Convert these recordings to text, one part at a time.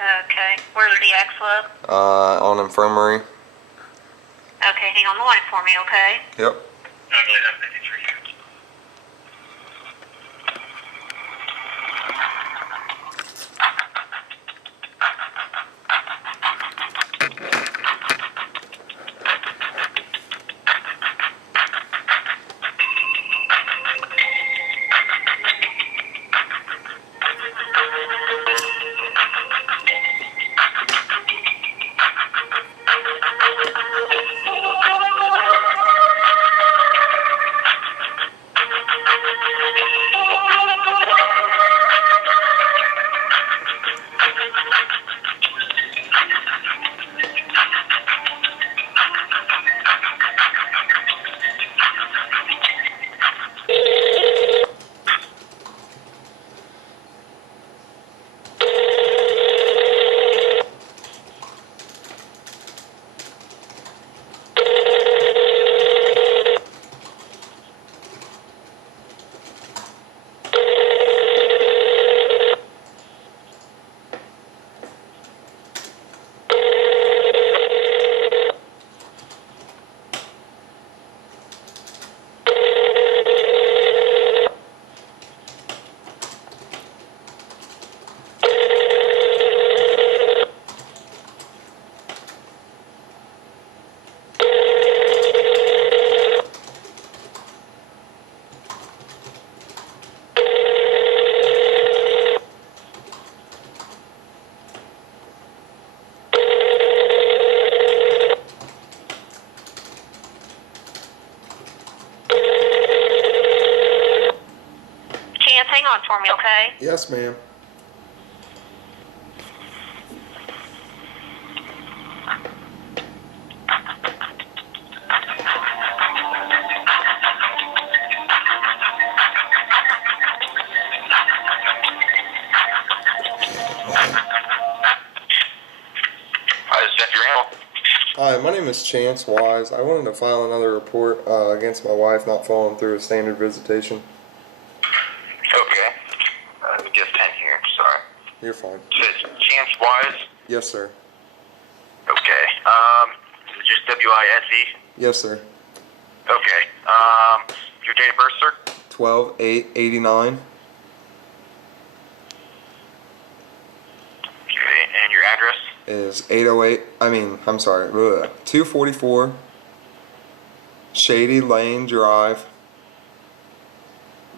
Okay. Where's the X Club? On infirmary. Okay, hang on the line for me, okay? Yep. Chance, hang on for me, okay? Yes, ma'am. Hi, my name is Chance Wise. I wanted to file another report against my wife not following through a standard visitation. Okay. Let me get a pen here. Sorry. You're fine. Says Chance Wise. Yes, sir. Okay. Is it just W-I-S-E? Yes, sir. Okay. Your date of birth, sir? 12/8/89. Okay. And your address? Is 244 Shady Lane Drive,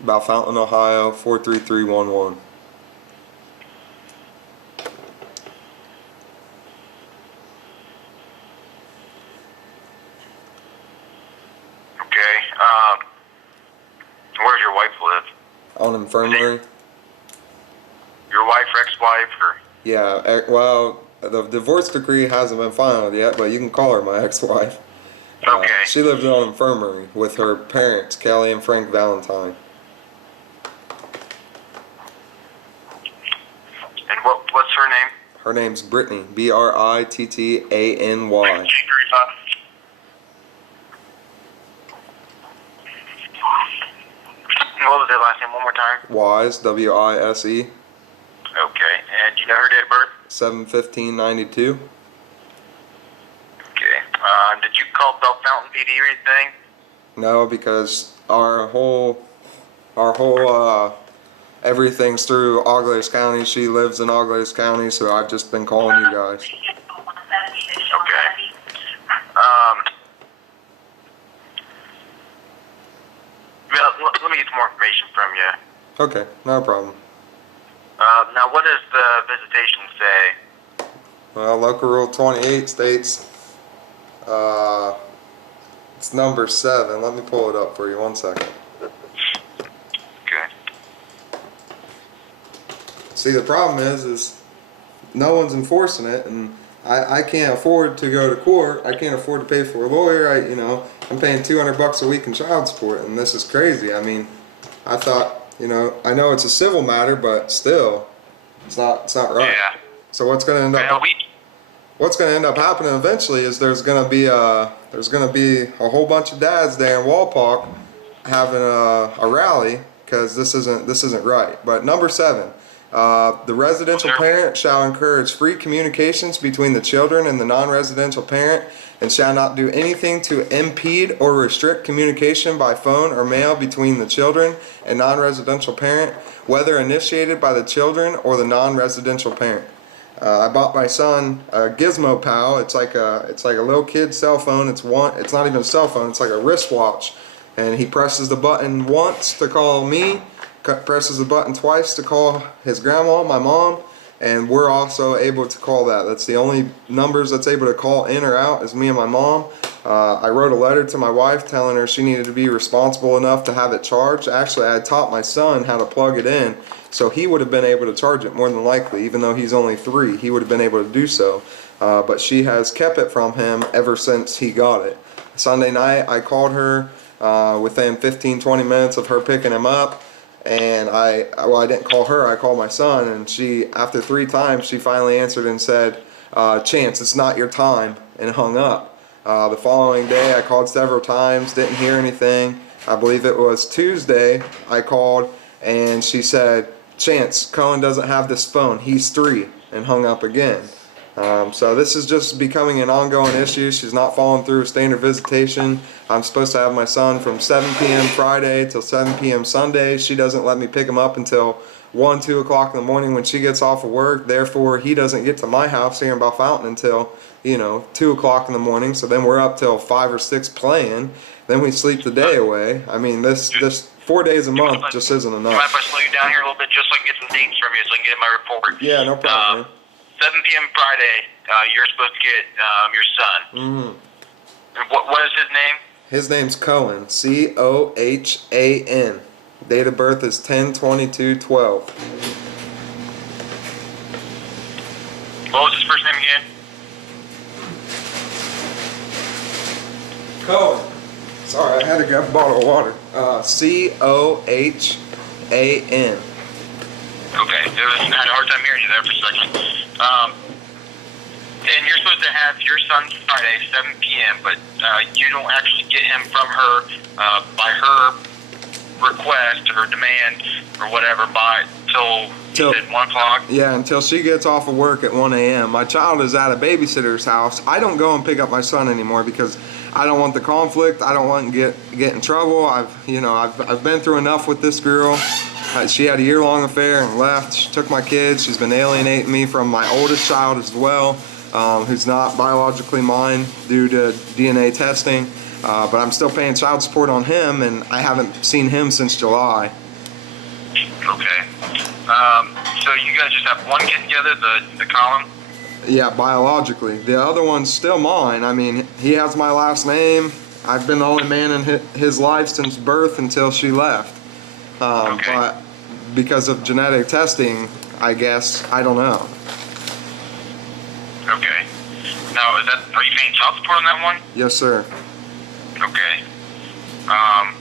about Fountain, Ohio 43311. Okay. Where does your wife live? On infirmary. Your wife or ex-wife or? Yeah, well, the divorce decree hasn't been filed yet, but you can call her my ex-wife. Okay. She lives on infirmary with her parents, Kelly and Frank Valentine. And what's her name? Her name's Brittany, Brittany. What was her last name one more time? Wise, Wise. Okay. And do you know her date of birth? 7/15/92. Okay. Did you call Bell Fountain PD or anything? No, because our whole everything's through Augliaze County. She lives in Augliaze County, so I've just been calling you guys. Okay. Well, let me get some more information from you. Okay, no problem. Now, what does the visitation say? Well, Local Rule 28 states, it's number 7. Let me pull it up for you, 1 second. Okay. See, the problem is no one's enforcing it, and I can't afford to go to court. I can't afford to pay for a lawyer. I'm paying $200 a week in child support, and this is crazy. I mean, I thought, I know it's a civil matter, but still, it's not right. Yeah. So what's going to end up? What's going to end up happening eventually is there's going to be a whole bunch of dads there in Walpock having a rally because this isn't right. But number 7, The residential parent shall encourage free communications between the children and the non-residential parent, and shall not do anything to impede or restrict communication by phone or mail between the children and non-residential parent, whether initiated by the children or the non-residential parent. I bought my son a Gizmo Pal. It's like a little kid's cell phone. It's not even a cell phone. It's like a wristwatch, and he presses the button once to call me, presses the button twice to call his grandma, my mom, and we're also able to call that. That's the only numbers that's able to call in or out is me and my mom. I wrote a letter to my wife telling her she needed to be responsible enough to have it charged. Actually, I had taught my son how to plug it in, so he would have been able to charge it more than likely. Even though he's only 3, he would have been able to do so. But she has kept it from him ever since he got it. Sunday night, I called her within 15-20 minutes of her picking him up. And I didn't call her, I called my son, and she, after 3 times, she finally answered and said, Chance, it's not your time, and hung up. The following day, I called several times, didn't hear anything. I believe it was Tuesday, I called, and she said, Chance, Cohen doesn't have this phone, he's 3, and hung up again. So this is just becoming an ongoing issue. She's not following through with standard visitation. I'm supposed to have my son from 7 p.m. Friday till 7 p.m. Sunday. She doesn't let me pick him up until 1, 2 o'clock in the morning when she gets off of work. Therefore, he doesn't get to my house here in Bellefontaine until, 2 o'clock in the morning. So then we're up till 5 or 6 playing. Then we sleep the day away. I mean, this 4 days a month just isn't enough. Do you mind if I slow you down here a little bit just so I can get some dates from you so I can get my report? Yeah, no problem. 7 p.m. Friday, you're supposed to get your son. Mm-hmm. What is his name? His name's Cohen, C-O-H-A-N. Date of birth is 10/22/12. What was his first name again? Cohen. Sorry, I had to grab a bottle of water. C-O-H-A-N. Okay, I had a hard time hearing you there for a second. And you're supposed to have your son Friday, 7 p.m., but you don't actually get him from her by her request or demand or whatever till 1 o'clock? Yeah, until she gets off of work at 1 a.m. My child is at a babysitter's house. I don't go and pick up my son anymore because I don't want the conflict. I don't want to get in trouble. I've been through enough with this girl. She had a year-long affair and left. She took my kids. She's been alienating me from my oldest child as well, who's not biologically mine due to DNA testing. But I'm still paying child support on him, and I haven't seen him since July. Okay. So you guys just have one kid together, the column? Yeah, biologically. The other one's still mine. I mean, he has my last name. I've been the only man in his life since birth until she left. Okay. But because of genetic testing, I guess, I don't know. Okay. Now, are you paying child support on that one? Yes, sir. Okay. Now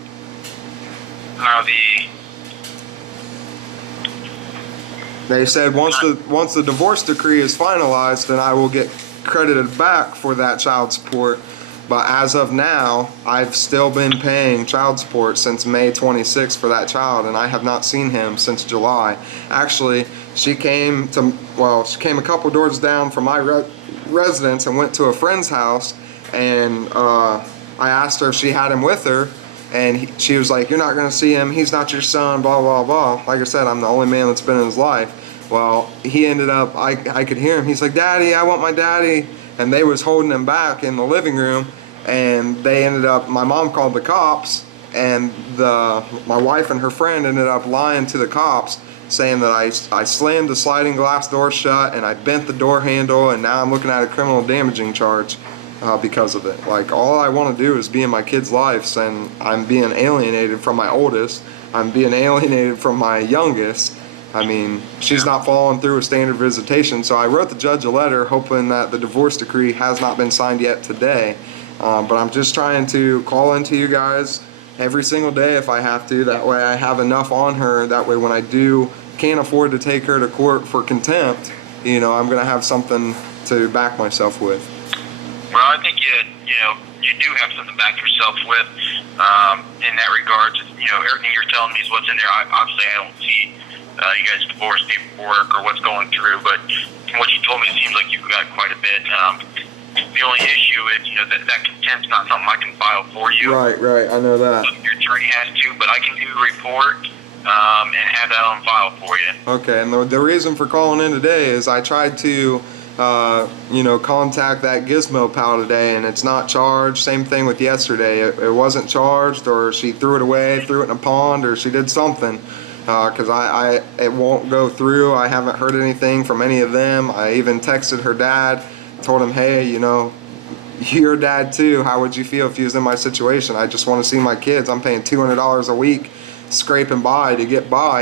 They said once the divorce decree is finalized, then I will get credited back for that child support. But as of now, I've still been paying child support since May 26th for that child, and I have not seen him since July. Actually, she came a couple doors down from my residence and went to a friend's house, and I asked her if she had him with her, and she was like, "You're not going to see him. He's not your son, blah, blah, blah." Like I said, I'm the only man that's been in his life. Well, he ended up, I could hear him. He's like, "Daddy, I want my daddy." And they was holding him back in the living room, and they ended up, my mom called the cops, and my wife and her friend ended up lying to the cops, saying that I slammed the sliding glass door shut and I bent the door handle, and now I'm looking at a criminal damaging charge because of it. Like, all I want to do is be in my kids' lives, and I'm being alienated from my oldest. I'm being alienated from my youngest. I mean, she's not following through with standard visitation, so I wrote the judge a letter hoping that the divorce decree has not been signed yet today. But I'm just trying to call into you guys every single day if I have to. That way I have enough on her. That way when I can't afford to take her to court for contempt, I'm going to have something to back myself with. Well, I think you do have something to back yourself with in that regard. Everything you're telling me is what's in there. Obviously, I don't see you guys' divorce paperwork or what's going through, but from what you told me, it seems like you've got quite a bit. The only issue is, that contempt's not something I can file for you. Right. I know that. Your attorney has to, but I can do a report and have that on file for you. Okay, and the reason for calling in today is I tried to, contact that Gizmo pal today, and it's not charged. Same thing with yesterday. It wasn't charged, or she threw it away, threw it in a pond, or she did something. Because it won't go through. I haven't heard anything from any of them. I even texted her dad, told him, hey, you're dad too. How would you feel if you was in my situation? I just want to see my kids. I'm paying $200 a week, scraping by to get by.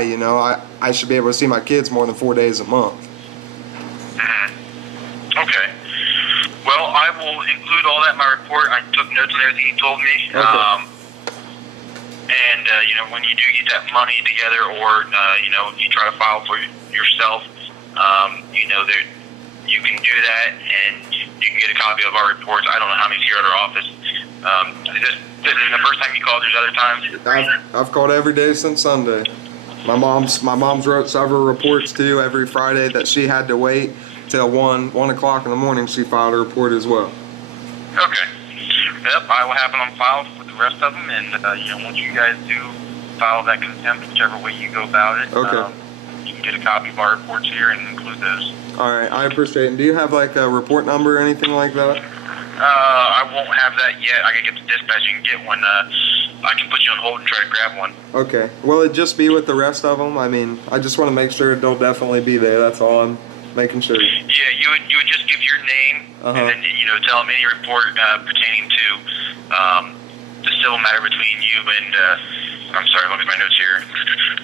I should be able to see my kids more than 4 days a month. Okay. Well, I will include all that in my report. I took notes on everything you told me. Okay. And, when you do get that money together, or, if you try to file for yourself, that you can do that, and you can get a copy of our reports. I don't know how many's here at our office. This is the first time you called. There's other times? I've called every day since Sunday. My mom's wrote several reports too. Every Friday that she had to wait till 1 o'clock in the morning, she filed a report as well. Okay. Yep, I will have it on file for the rest of them, and once you guys do file that contempt, whichever way you go about it, okay, you can get a copy of our reports here and include those. All right, I appreciate it. Do you have like a report number or anything like that? I won't have that yet. I can get the dispatch and get one. I can put you on hold and try to grab one. Okay. Will it just be with the rest of them? I mean, I just want to make sure they'll definitely be there. That's all I'm making sure. Yeah, you would just give your name, and then tell them any report pertaining to the civil matter between you and I'm sorry, look at my notes here,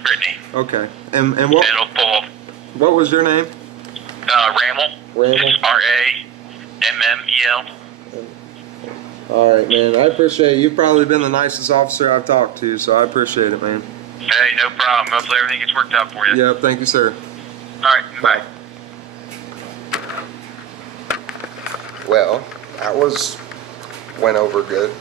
Brittany. Okay. And what? And it'll pull. What was your name? Rammel. It's RAMMEL. All right, man. I appreciate it. You've probably been the nicest officer I've talked to, so I appreciate it, man. Hey, no problem. Hopefully everything gets worked out for you. Yep. Thank you, sir. All right. Bye. Well, that went over good.